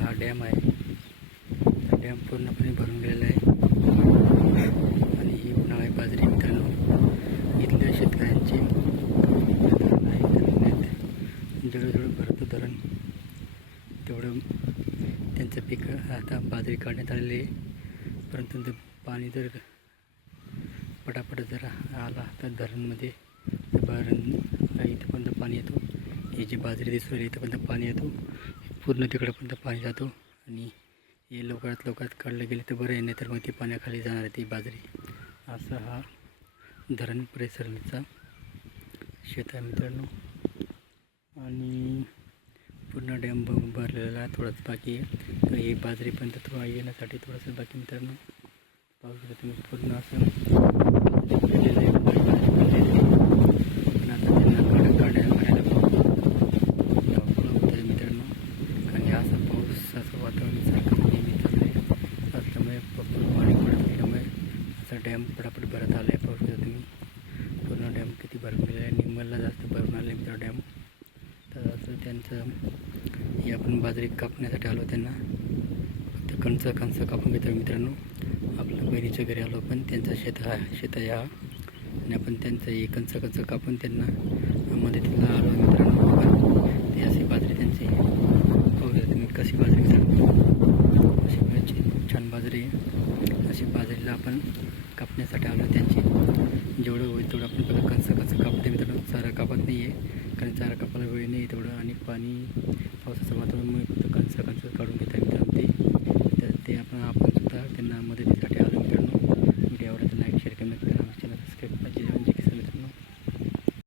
हा डॅम आहे. डॅम पूर्णपणे भरून गेलेला आहे. आणि ही उन्हाळा बाजरी मित्रांनो. इथल्या शेतकऱ्यांची आहे भरतो तेवढं त्यांचं पीक आता बाजरी काढण्यात आलेले परंतु पाणी जर पटापट जर आला तर धरणमध्ये धरण इथंपर्यंत पाणी येतो. हे जे बाजरी दिसू राहिली इथंपर्यंत पाणी येतो. पूर्ण तिकडंपर्यंत पाणी जातो आणि हे लवकरात लवकरात काढलं गेलं तर बरं आहे नाही तर मग ती पाण्याखाली जाणार आहे ती बाजरी. असा हा धरण परिसराचा शेत आहे मित्रांनो. आणि पूर्ण डॅम ब भरलेला आहे थोडंच बाकी आहे. तर हे बाजरीपर्यंत थोडा येण्यासाठी थोडंसं बाकी मित्रांनो. पाहू शकता तुम्ही पूर्ण असं बाजरी भरलेली पण आता त्यांना काढ काढायला म्हणायला पाऊस होत मित्रांनो. आणि असं वातावरण सारखं नेहमी चाललं आहे. असल्यामुळे भरपूर पाणी पडत असल्यामुळे असा डॅम पटापट भरत आला आहे पाहू शकता तुम्ही पूर्ण डॅम किती भरून गेला आहे निमलला जास्त भरून आलं आहे मित्र डॅम. तर असं त्यांचं हे आपण बाजरी कापण्यासाठी आलो त्यांना. फक्त कणच कणसं कापून घेतो मित्रांनो. आपल्या बहिणीच्या घरी आलो पण त्यांचा शेत हा शेत आहे हा. आणि आपण त्यांचं हे कंच कंच कापून त्यांना मदतीला आलो मित्रांनो आपण ते अशी बाजरी त्यांची पाहू तुम्ही कशी बाजरी अशी बाजरी छान बाजरी आहे. अशी बाजरीला आपण कापण्यासाठी आलो त्यांची. जेवढं होईल तेवढं आपण पहिलं कंच कंच कापते मित्रांनो. चारा कापत नाही आहे कारण चारा कापायला वेळ नाही तेवढं. आणि पाणी पावसाचं वातावरणमुळे फक्त कंच कंच काढून घेत आहे मित्रांनो ते. तर ते